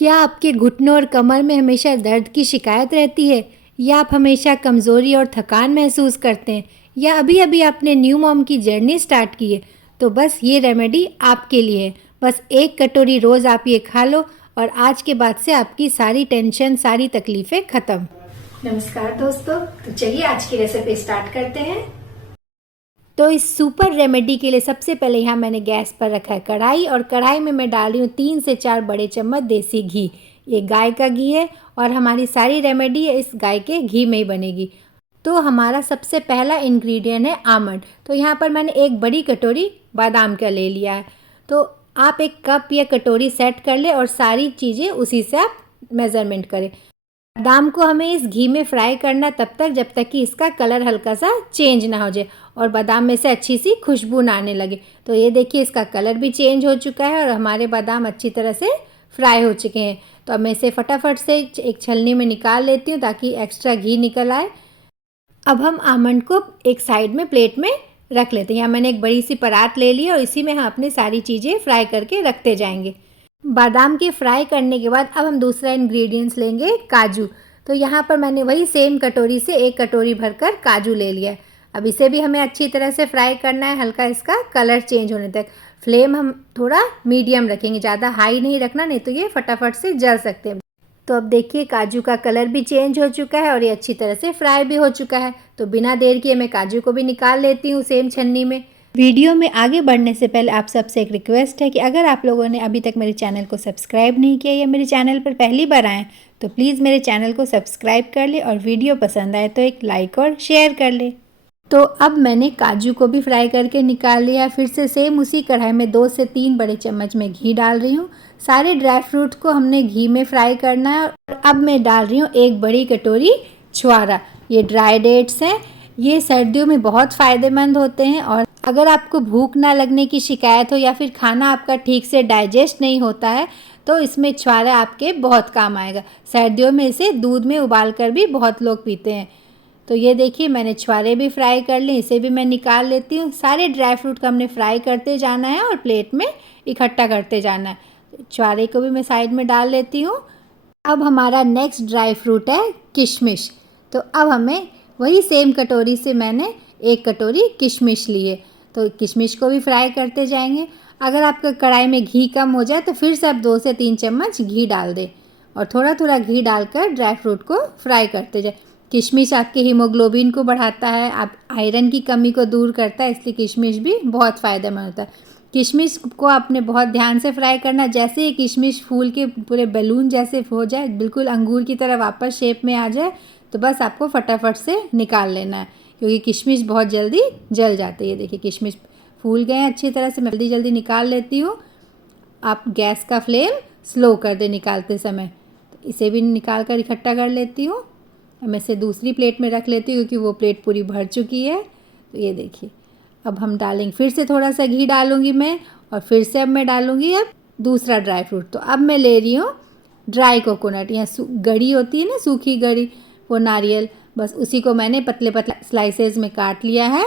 क्या आपके घुटनों और कमर में हमेशा दर्द की शिकायत रहती है, या आप हमेशा कमज़ोरी और थकान महसूस करते हैं, या अभी अभी आपने न्यू मॉम की जर्नी स्टार्ट की है, तो बस ये रेमेडी आपके लिए है। बस एक कटोरी रोज़ आप ये खा लो और आज के बाद से आपकी सारी टेंशन, सारी तकलीफ़ें ख़त्म। नमस्कार दोस्तों, तो चलिए आज की रेसिपी स्टार्ट करते हैं। तो इस सुपर रेमेडी के लिए सबसे पहले यहाँ मैंने गैस पर रखा है कढ़ाई, और कढ़ाई में मैं डाल रही हूँ 3 से 4 बड़े चम्मच देसी घी। ये गाय का घी है और हमारी सारी रेमेडी इस गाय के घी में ही बनेगी। तो हमारा सबसे पहला इंग्रेडिएंट है आमंड। तो यहाँ पर मैंने एक बड़ी कटोरी बादाम का ले लिया है। तो आप एक कप या कटोरी सेट कर ले और सारी चीज़ें उसी से आप मेज़रमेंट करें। बादाम को हमें इस घी में फ्राई करना तब तक जब तक कि इसका कलर हल्का सा चेंज ना हो जाए और बादाम में से अच्छी सी खुशबू ना आने लगे। तो ये देखिए, इसका कलर भी चेंज हो चुका है और हमारे बादाम अच्छी तरह से फ्राई हो चुके हैं। तो अब मैं इसे फटाफट से एक छलनी में निकाल लेती हूँ ताकि एक्स्ट्रा घी निकल आए। अब हम आमंड को एक साइड में प्लेट में रख लेते हैं। यहाँ मैंने एक बड़ी सी परात ले ली और इसी में हम अपनी सारी चीज़ें फ्राई करके रखते जाएंगे। बादाम के फ्राई करने के बाद अब हम दूसरा इंग्रेडिएंट्स लेंगे, काजू। तो यहाँ पर मैंने वही सेम कटोरी से एक कटोरी भरकर काजू ले लिया है। अब इसे भी हमें अच्छी तरह से फ्राई करना है, हल्का इसका कलर चेंज होने तक। फ्लेम हम थोड़ा मीडियम रखेंगे, ज़्यादा हाई नहीं रखना, नहीं तो ये फटाफट से जल सकते हैं। तो अब देखिए, काजू का कलर भी चेंज हो चुका है और ये अच्छी तरह से फ्राई भी हो चुका है। तो बिना देर किए मैं काजू को भी निकाल लेती हूँ सेम छन्नी में। वीडियो में आगे बढ़ने से पहले आप सबसे एक रिक्वेस्ट है कि अगर आप लोगों ने अभी तक मेरे चैनल को सब्सक्राइब नहीं किया या मेरे चैनल पर पहली बार आएँ तो प्लीज़ मेरे चैनल को सब्सक्राइब कर ले और वीडियो पसंद आए तो एक लाइक और शेयर कर ले। तो अब मैंने काजू को भी फ्राई करके निकाल लिया। फिर से सेम उसी कढ़ाई में 2 से 3 बड़े चम्मच में घी डाल रही हूँ। सारे ड्राई फ्रूट को हमने घी में फ्राई करना है। और अब मैं डाल रही हूँ एक बड़ी कटोरी छुआरा। ये ड्राई डेट्स हैं, ये सर्दियों में बहुत फ़ायदेमंद होते हैं। और अगर आपको भूख ना लगने की शिकायत हो या फिर खाना आपका ठीक से डाइजेस्ट नहीं होता है तो इसमें छुआरा आपके बहुत काम आएगा। सर्दियों में इसे दूध में उबाल कर भी बहुत लोग पीते हैं। तो ये देखिए, मैंने छुआरे भी फ्राई कर लिए, इसे भी मैं निकाल लेती हूँ। सारे ड्राई फ्रूट को हमने फ्राई करते जाना है और प्लेट में इकट्ठा करते जाना है। छुआरे को भी मैं साइड में डाल लेती हूँ। अब हमारा नेक्स्ट ड्राई फ्रूट है किशमिश। तो अब हमें वही सेम कटोरी से मैंने एक कटोरी किशमिश लिए, तो किशमिश को भी फ्राई करते जाएंगे। अगर आपका कढ़ाई में घी कम हो जाए तो फिर से आप 2 से 3 चम्मच घी डाल दें और थोड़ा थोड़ा घी डालकर ड्राई फ्रूट को फ्राई करते जाए। किशमिश आपके हीमोग्लोबिन को बढ़ाता है, आप आयरन की कमी को दूर करता है, इसलिए किशमिश भी बहुत फ़ायदेमंद होता है। किशमिश को आपने बहुत ध्यान से फ्राई करना। जैसे ही किशमिश फूल के पूरे बैलून जैसे हो जाए, बिल्कुल अंगूर की तरह वापस शेप में आ जाए, तो बस आपको फटाफट से निकाल लेना है, क्योंकि किशमिश बहुत जल्दी जल जाती है। देखिए, किशमिश फूल गए हैं अच्छी तरह से, मैं जल्दी जल्दी निकाल लेती हूँ। आप गैस का फ्लेम स्लो कर दें निकालते समय। तो इसे भी निकाल कर इकट्ठा कर लेती हूँ। मैं इसे दूसरी प्लेट में रख लेती हूँ क्योंकि वो प्लेट पूरी भर चुकी है। तो ये देखिए, अब हम डालेंगे, फिर से थोड़ा सा घी डालूँगी मैं, और फिर से अब मैं डालूँगी अब दूसरा ड्राई फ्रूट। तो अब मैं ले रही हूँ ड्राई कोकोनट, या गड़ी होती है ना, सूखी गड़ी, वो नारियल, बस उसी को मैंने पतले पतले स्लाइसेस में काट लिया है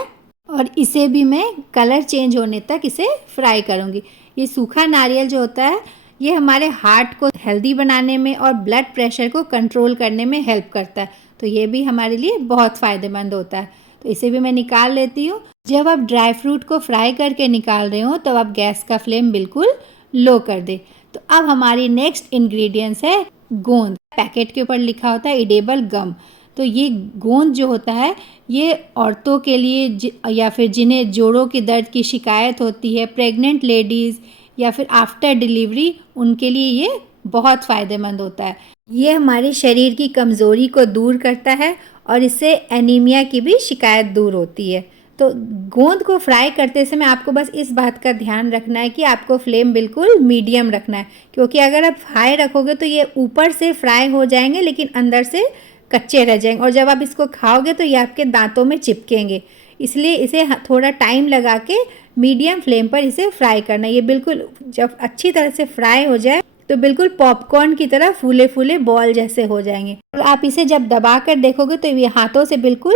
और इसे भी मैं कलर चेंज होने तक इसे फ्राई करूँगी। ये सूखा नारियल जो होता है, ये हमारे हार्ट को हेल्दी बनाने में और ब्लड प्रेशर को कंट्रोल करने में हेल्प करता है। तो ये भी हमारे लिए बहुत फ़ायदेमंद होता है। तो इसे भी मैं निकाल लेती हूँ। जब आप ड्राई फ्रूट को फ्राई करके निकाल रहे हो तब आप गैस का फ्लेम बिल्कुल लो कर दें। तो अब हमारी नेक्स्ट इंग्रेडिएंट्स है गोंद। पैकेट के ऊपर लिखा होता है इडेबल गम। तो ये गोंद जो होता है, ये औरतों के लिए या फिर जिन्हें जोड़ों की दर्द की शिकायत होती है, प्रेग्नेंट लेडीज़ या फिर आफ्टर डिलीवरी, उनके लिए ये बहुत फ़ायदेमंद होता है। ये हमारे शरीर की कमज़ोरी को दूर करता है और इससे एनीमिया की भी शिकायत दूर होती है। तो गोंद को फ्राई करते समय आपको बस इस बात का ध्यान रखना है कि आपको फ्लेम बिल्कुल मीडियम रखना है, क्योंकि अगर आप हाई रखोगे तो ये ऊपर से फ्राई हो जाएंगे लेकिन अंदर से कच्चे रह जाएंगे, और जब आप इसको खाओगे तो ये आपके दांतों में चिपकेंगे। इसलिए इसे थोड़ा टाइम लगा के मीडियम फ्लेम पर इसे फ्राई करना है। ये बिल्कुल जब अच्छी तरह से फ्राई हो जाए तो बिल्कुल पॉपकॉर्न की तरह फूले फूले बॉल जैसे हो जाएंगे। और आप इसे जब दबा कर देखोगे तो ये हाथों से बिल्कुल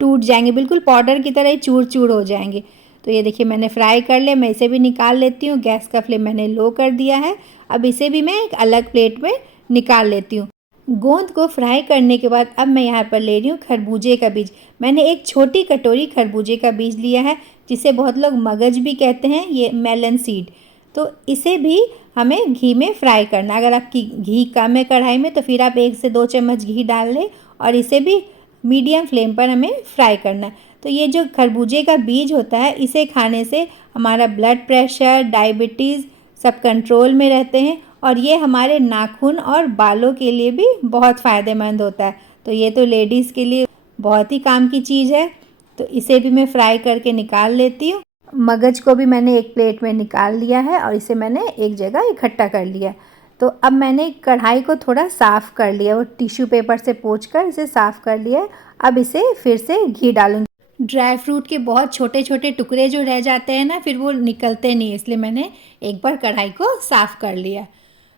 टूट जाएंगे, बिल्कुल पाउडर की तरह ही चूर चूर हो जाएंगे। तो ये देखिए मैंने फ्राई कर लिया, मैं इसे भी निकाल लेती हूँ। गैस का फ्लेम मैंने लो कर दिया है। अब इसे भी मैं एक अलग प्लेट में निकाल लेती हूँ। गोंद को फ्राई करने के बाद अब मैं यहाँ पर ले रही हूँ खरबूजे का बीज। मैंने एक छोटी कटोरी खरबूजे का बीज लिया है, जिसे बहुत लोग मगज भी कहते हैं, ये मेलन सीड। तो इसे भी हमें घी में फ्राई करना। अगर आपकी घी कम है कढ़ाई में तो फिर आप 1 से 2 चम्मच घी डाल लें और इसे भी मीडियम फ्लेम पर हमें फ्राई करना है। तो ये जो खरबूजे का बीज होता है, इसे खाने से हमारा ब्लड प्रेशर, डायबिटीज़ सब कंट्रोल में रहते हैं और ये हमारे नाखून और बालों के लिए भी बहुत फ़ायदेमंद होता है। तो ये तो लेडीज़ के लिए बहुत ही काम की चीज़ है। तो इसे भी मैं फ्राई करके निकाल लेती हूँ। मगज को भी मैंने एक प्लेट में निकाल लिया है और इसे मैंने एक जगह इकट्ठा कर लिया। तो अब मैंने कढ़ाई को थोड़ा साफ़ कर लिया, वो टिश्यू पेपर से पोंछकर इसे साफ़ कर लिया है। अब इसे फिर से घी डालूंगी। ड्राई फ्रूट के बहुत छोटे छोटे टुकड़े जो रह जाते हैं ना, फिर वो निकलते नहीं, इसलिए मैंने एक बार कढ़ाई को साफ़ कर लिया।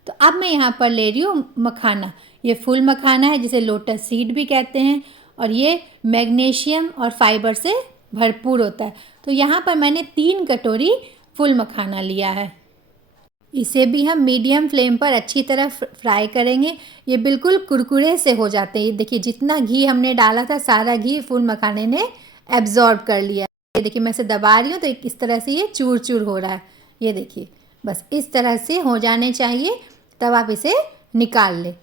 तो अब मैं यहाँ पर ले रही हूँ मखाना। ये फुल मखाना है, जिसे लोटस सीड भी कहते हैं, और ये मैग्नीशियम और फाइबर से भरपूर होता है। तो यहाँ पर मैंने 3 कटोरी फुल मखाना लिया है। इसे भी हम मीडियम फ्लेम पर अच्छी तरह फ्राई करेंगे। ये बिल्कुल कुरकुरे से हो जाते हैं। ये देखिए जितना घी हमने डाला था, सारा घी फुल मखाने ने एब्जॉर्ब कर लिया। ये देखिए मैं इसे दबा रही हूँ तो इस तरह से ये चूर चूर हो रहा है। ये देखिए बस इस तरह से हो जाने चाहिए, तब आप इसे निकाल लें।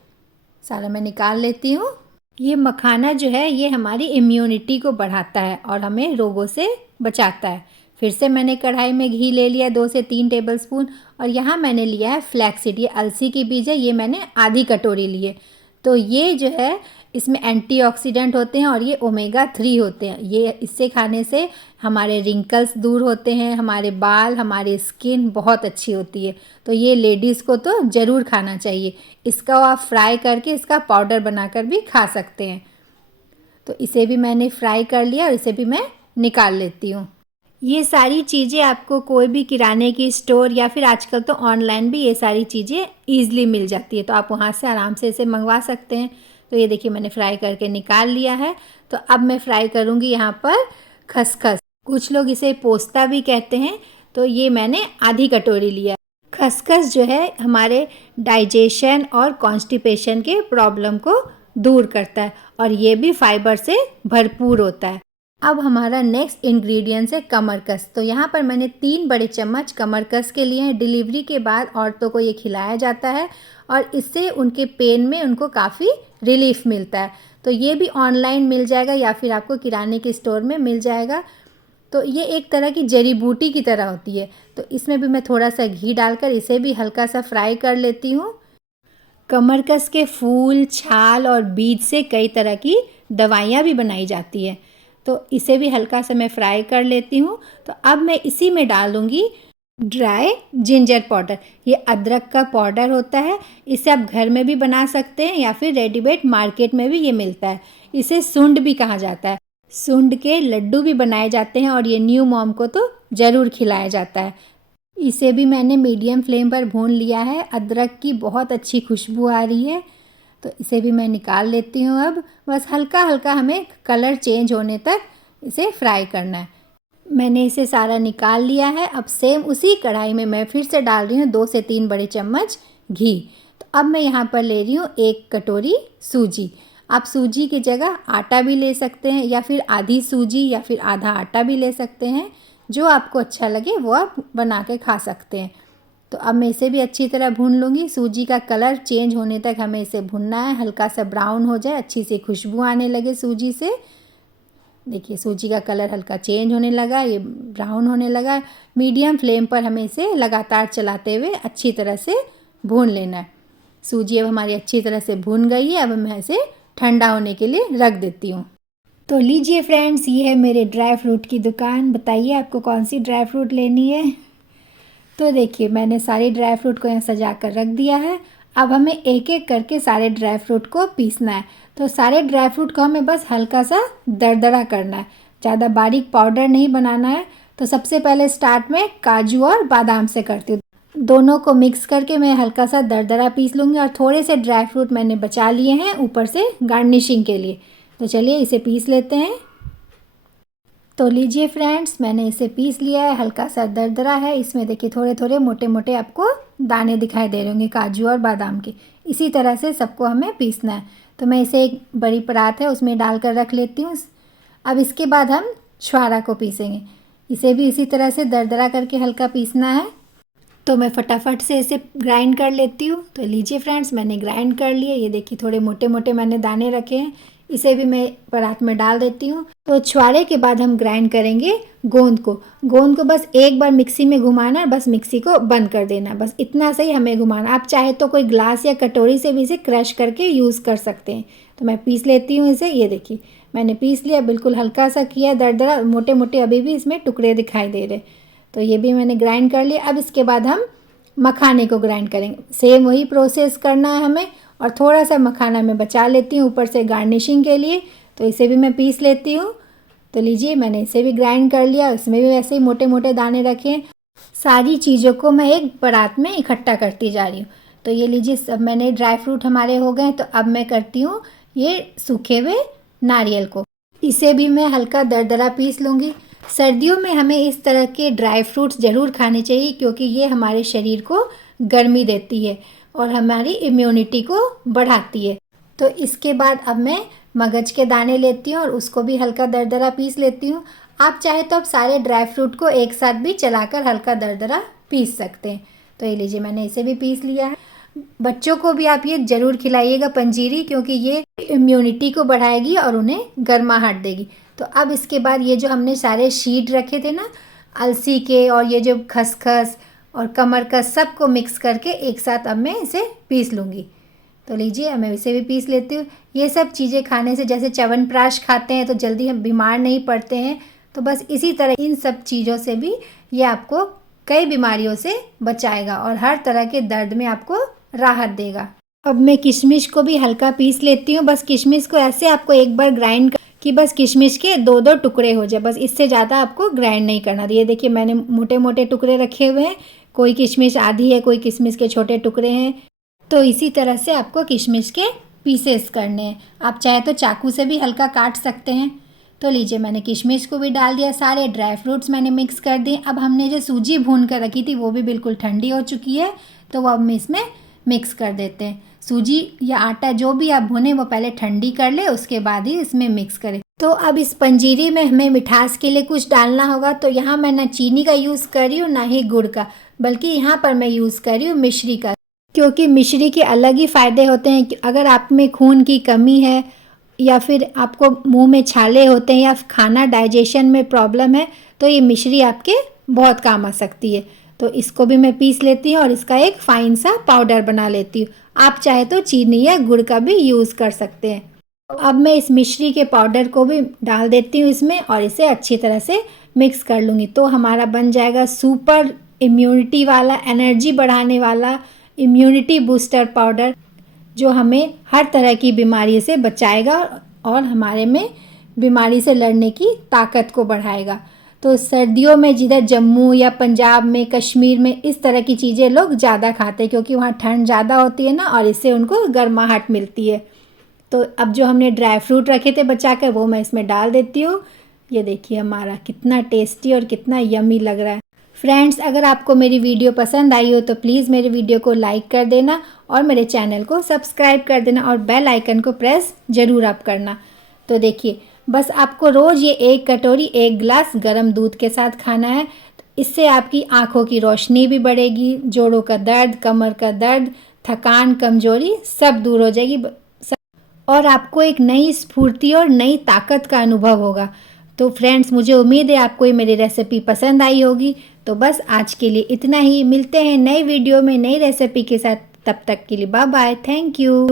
सारा मैं निकाल लेती हूँ। ये मखाना जो है ये हमारी इम्यूनिटी को बढ़ाता है और हमें रोगों से बचाता है। फिर से मैंने कढ़ाई में घी ले लिया 2 से 3 टेबलस्पून, और यहाँ मैंने लिया है फ्लैक्सीड। ये अलसी की बीज है, ये मैंने आधी कटोरी लिए। तो ये जो है इसमें एंटीऑक्सीडेंट होते हैं और ये ओमेगा 3 होते हैं। ये इससे खाने से हमारे रिंकल्स दूर होते हैं, हमारे बाल, हमारी स्किन बहुत अच्छी होती है। तो ये लेडीज़ को तो ज़रूर खाना चाहिए। इसका आप फ्राई करके इसका पाउडर बनाकर भी खा सकते हैं। तो इसे भी मैंने फ्राई कर लिया और इसे भी मैं निकाल लेती हूँ। ये सारी चीज़ें आपको कोई भी किराने की स्टोर या फिर आजकल तो ऑनलाइन भी ये सारी चीज़ें ईज़िली मिल जाती है, तो आप वहाँ से आराम से इसे मंगवा सकते हैं। तो ये देखिए मैंने फ्राई करके निकाल लिया है। तो अब मैं फ्राई करूँगी यहाँ पर खसखस। कुछ लोग इसे पोस्ता भी कहते हैं। तो ये मैंने आधी कटोरी लिया। खसखस जो है हमारे डाइजेशन और कॉन्स्टिपेशन के प्रॉब्लम को दूर करता है और ये भी फाइबर से भरपूर होता है। अब हमारा नेक्स्ट इंग्रेडिएंट्स है कमरकस। तो यहाँ पर मैंने 3 बड़े चम्मच कमरकस के लिए हैं। डिलीवरी के बाद औरतों को ये खिलाया जाता है और इससे उनके पेन में उनको काफ़ी रिलीफ मिलता है। तो ये भी ऑनलाइन मिल जाएगा या फिर आपको किराने के स्टोर में मिल जाएगा। तो ये एक तरह की जड़ी बूटी की तरह होती है। तो इसमें भी मैं थोड़ा सा घी डालकर इसे भी हल्का सा फ्राई कर लेती हूँ। कमरकस के फूल, छाल और बीज से कई तरह की दवाइयाँ भी बनाई जाती है। तो इसे भी हल्का सा मैं फ्राई कर लेती हूँ। तो अब मैं इसी में डालूँगी ड्राई जिंजर पाउडर। ये अदरक का पाउडर होता है। इसे आप घर में भी बना सकते हैं या फिर रेडीमेड मार्केट में भी ये मिलता है। इसे सुंड भी कहा जाता है। सुंड के लड्डू भी बनाए जाते हैं और ये न्यू मॉम को तो ज़रूर खिलाया जाता है। इसे भी मैंने मीडियम फ्लेम पर भून लिया है। अदरक की बहुत अच्छी खुशबू आ रही है। तो इसे भी मैं निकाल लेती हूँ। अब बस हल्का हल्का हमें कलर चेंज होने तक इसे फ्राई करना है। मैंने इसे सारा निकाल लिया है। अब सेम उसी कढ़ाई में मैं फिर से डाल रही हूँ 2 से 3 बड़े चम्मच घी। तो अब मैं यहाँ पर ले रही हूँ 1 कटोरी सूजी। आप सूजी की जगह आटा भी ले सकते हैं या फिर आधी सूजी या फिर आधा आटा भी ले सकते हैं। जो आपको अच्छा लगे वो आप बना के खा सकते हैं। तो अब मैं इसे भी अच्छी तरह भून लूँगी। सूजी का कलर चेंज होने तक हमें इसे भूनना है। हल्का सा ब्राउन हो जाए, अच्छी सी खुशबू आने लगे सूजी से। देखिए सूजी का कलर हल्का चेंज होने लगा, ये ब्राउन होने लगा। मीडियम फ्लेम पर हमें इसे लगातार चलाते हुए अच्छी तरह से भून लेना है। सूजी अब हमारी अच्छी तरह से भून गई है। अब मैं इसे ठंडा होने के लिए रख देती हूँ। तो लीजिए फ्रेंड्स, ये है मेरे ड्राई फ्रूट की दुकान। बताइए आपको कौन सी ड्राई फ्रूट लेनी है। तो देखिए मैंने सारे ड्राई फ्रूट को यहाँ सजा कर रख दिया है। अब हमें एक एक करके सारे ड्राई फ्रूट को पीसना है। तो सारे ड्राई फ्रूट को हमें बस हल्का सा दरदरा करना है, ज़्यादा बारीक पाउडर नहीं बनाना है। तो सबसे पहले स्टार्ट में काजू और बादाम से करती हूँ। दोनों को मिक्स करके मैं हल्का सा दरदरा पीस लूँगी और थोड़े से ड्राई फ्रूट मैंने बचा लिए हैं ऊपर से गार्निशिंग के लिए। तो चलिए इसे पीस लेते हैं। तो लीजिए फ्रेंड्स, मैंने इसे पीस लिया है, हल्का सा दरदरा है। इसमें देखिए थोड़े थोड़े मोटे मोटे आपको दाने दिखाई दे रहे होंगे काजू और बादाम के। इसी तरह से सबको हमें पीसना है। तो मैं इसे एक बड़ी परात है उसमें डाल कर रख लेती हूँ। अब इसके बाद हम छुआरा को पीसेंगे। इसे भी इसी तरह से दरदरा करके हल्का पीसना है। तो मैं फटाफट से इसे ग्राइंड कर लेती हूँ। तो लीजिए फ्रेंड्स, मैंने ग्राइंड कर लिया। ये देखिए थोड़े मोटे मोटे मैंने दाने रखे हैं, इसे भी मैं परात में डाल देती हूँ। तो छुआरे के बाद हम ग्राइंड करेंगे गोंद को बस एक बार मिक्सी में घुमाना, बस मिक्सी को बंद कर देना, बस इतना सही हमें घुमाना। आप चाहे तो कोई ग्लास या कटोरी से भी इसे क्रश करके यूज़ कर सकते हैं। तो मैं पीस लेती हूँ इसे। ये देखिए मैंने पीस लिया, बिल्कुल हल्का सा किया दरदरा, मोटे मोटे अभी भी इसमें टुकड़े दिखाई दे रहे। तो ये भी मैंने ग्राइंड कर लिया। अब इसके बाद हम मखाने को ग्राइंड करेंगे। सेम वही प्रोसेस करना है हमें। और थोड़ा सा मखाना मैं बचा लेती हूँ ऊपर से गार्निशिंग के लिए। तो इसे भी मैं पीस लेती हूँ। तो लीजिए मैंने इसे भी ग्राइंड कर लिया। इसमें भी वैसे ही मोटे मोटे दाने रखे हैं। सारी चीज़ों को मैं एक परात में इकट्ठा करती जा रही हूँ। तो ये लीजिए सब मैंने ड्राई फ्रूट हमारे हो गए। तो अब मैं करती हूँ ये सूखे हुए नारियल को। इसे भी मैं हल्का दरदरा पीस लूँगी। सर्दियों में हमें इस तरह के ड्राई फ्रूट्स ज़रूर खाने चाहिए, क्योंकि ये हमारे शरीर को गर्मी देती है और हमारी इम्यूनिटी को बढ़ाती है। तो इसके बाद अब मैं मगज के दाने लेती हूँ और उसको भी हल्का दरदरा पीस लेती हूँ। आप चाहे तो अब सारे ड्राई फ्रूट को एक साथ भी चलाकर हल्का दरदरा पीस सकते हैं। तो ये लीजिए मैंने इसे भी पीस लिया है। बच्चों को भी आप ये ज़रूर खिलाइएगा पंजीरी, क्योंकि ये इम्यूनिटी को बढ़ाएगी और उन्हें गर्माहट देगी। तो अब इसके बाद ये जो हमने सारे शीट रखे थे ना अलसी के, और ये जो खसखस और कमरकस, सबको मिक्स करके एक साथ अब मैं इसे पीस लूँगी। तो लीजिए मैं इसे भी पीस लेती हूँ। ये सब चीज़ें खाने से, जैसे च्यवनप्राश खाते हैं तो जल्दी हम बीमार नहीं पड़ते हैं, तो बस इसी तरह इन सब चीज़ों से भी ये आपको कई बीमारियों से बचाएगा और हर तरह के दर्द में आपको राहत देगा। अब मैं किशमिश को भी हल्का पीस लेती हूँ। बस किशमिश को ऐसे आपको एक बार ग्राइंड कि बस किशमिश के दो दो टुकड़े हो जाए, बस इससे ज़्यादा आपको ग्राइंड नहीं करना। ये देखिए मैंने मोटे मोटे टुकड़े रखे हुए हैं। कोई किशमिश आधी है, कोई किशमिश के छोटे टुकड़े हैं। तो इसी तरह से आपको किशमिश के पीसेस करने हैं। आप चाहे तो चाकू से भी हल्का काट सकते हैं। तो लीजिए मैंने किशमिश को भी डाल दिया, सारे ड्राई फ्रूट्स मैंने मिक्स कर दिए। अब हमने जो सूजी भून कर रखी थी वो भी बिल्कुल ठंडी हो चुकी है। तो वो अब हम इसमें मिक्स कर देते हैं। सूजी या आटा जो भी आप भुने वो पहले ठंडी कर ले, उसके बाद ही इसमें मिक्स करें। तो अब इस पंजीरी में हमें मिठास के लिए कुछ डालना होगा। तो यहाँ मैं ना चीनी का यूज़ कर रही हूँ ना ही गुड़ का, बल्कि यहाँ पर मैं यूज़ कर रही हूँ मिश्री का, क्योंकि मिश्री के अलग ही फ़ायदे होते हैं। अगर आप में खून की कमी है या फिर आपको मुंह में छाले होते हैं या खाना डाइजेशन में प्रॉब्लम है, तो ये मिश्री आपके बहुत काम आ सकती है। तो इसको भी मैं पीस लेती हूँ और इसका एक फ़ाइन सा पाउडर बना लेती हूँ। आप चाहे तो चीनी या गुड़ का भी यूज़ कर सकते हैं। अब मैं इस मिश्री के पाउडर को भी डाल देती हूँ इसमें और इसे अच्छी तरह से मिक्स कर लूँगी। तो हमारा बन जाएगा सुपर इम्यूनिटी वाला, एनर्जी बढ़ाने वाला इम्यूनिटी बूस्टर पाउडर, जो हमें हर तरह की बीमारी से बचाएगा और हमारे में बीमारी से लड़ने की ताकत को बढ़ाएगा। तो सर्दियों में जिधर जम्मू या पंजाब में, कश्मीर में इस तरह की चीज़ें लोग ज़्यादा खाते हैं, क्योंकि वहाँ ठंड ज़्यादा होती है ना, और इससे उनको गर्माहट मिलती है। तो अब जो हमने ड्राई फ्रूट रखे थे बचा कर, वो मैं इसमें डाल देती हूँ। ये देखिए हमारा कितना टेस्टी और कितना यमी लग रहा है। फ्रेंड्स, अगर आपको मेरी वीडियो पसंद आई हो तो प्लीज़ मेरे वीडियो को लाइक कर देना और मेरे चैनल को सब्सक्राइब कर देना और बेल आइकन को प्रेस ज़रूर आप करना। तो देखिए बस आपको रोज़ ये एक कटोरी 1 गिलास गर्म दूध के साथ खाना है। इससे आपकी आँखों की रोशनी भी बढ़ेगी, जोड़ों का दर्द, कमर का दर्द, थकान, कमजोरी सब दूर हो जाएगी और आपको एक नई स्फूर्ति और नई ताकत का अनुभव होगा। तो फ्रेंड्स, मुझे उम्मीद है आपको ये मेरी रेसिपी पसंद आई होगी। तो बस आज के लिए इतना ही। मिलते हैं नई वीडियो में नई रेसिपी के साथ। तब तक के लिए बाय बाय, थैंक यू।